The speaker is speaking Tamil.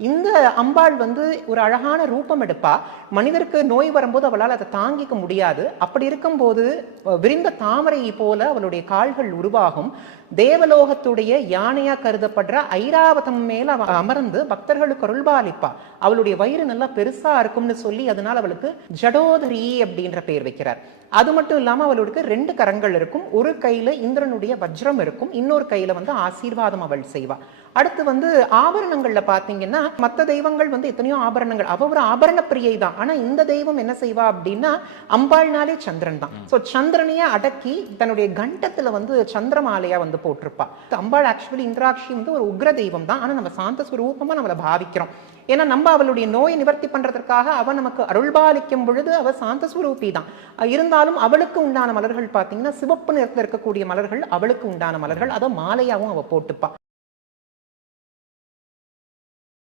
இந்த அம்பாள் ஒரு அழகான ரூபம் எடுப்பா. மனிதருக்கு நோய் வரும்போது அவளால் அதை தாங்கிக்க முடியாது. அப்படி இருக்கும்போது விரிந்த தாமரை போல அவளுடைய கால்கள் உருவாகும். தேவலோகத்துடைய யானையா கருதப்படுற ஐராவதம் மேல அவ அமர்ந்து பக்தர்களுக்கு அருள்பாலிப்பா. அவளுடைய வயிறு நல்லா பெருசா இருக்கும்னு சொல்லி அதனால அவளுக்கு ஜடோதரி அப்படின்ற பெயர் வைக்கிறார். அது மட்டும் இல்லாம அவளுக்கு 2 கரங்கள் இருக்கும். ஒரு கையில இந்திரனுடைய வஜ்ரம் இருக்கும், இன்னொரு கையில ஆசீர்வாதம் அவள் செய்வா. அடுத்து ஆபரணங்கள்ல பாத்தீங்கன்னா மற்ற தெய்வங்கள் எத்தனையோ ஆபரணங்கள், அவ ஒரு ஆபரண பிரியை தான். ஆனா இந்த தெய்வம் என்ன செய்வா அப்படின்னா அம்பாள்னாலே சந்திரன் தான். சோ சந்திரனையே அடக்கி தன்னுடைய கண்டத்துல சந்திரமாலையா போட்டிருப்பா. அம்பாள் ஆக்சுவலி இந்திராட்சி ஒரு உக்ர தெய்வம் தான். ஆனா நம்ம சாந்த ஸ்வரூபமா நம்மளை பாவிக்கிறோம். ஏன்னா நம்ம அவளுடைய நோயை நிவர்த்தி பண்றதற்காக அவ நமக்கு அருள்பாலிக்கும் பொழுது அவ சாந்த ஸ்வரூபி தான். இருந்தாலும் அவளுக்கு உண்டான மலர்கள் பாத்தீங்கன்னா சிவப்பு நிறத்தில் இருக்கக்கூடிய மலர்கள் அவளுக்கு உண்டான மலர்கள், அதை மாலையாவும் அவ போட்டுப்பா.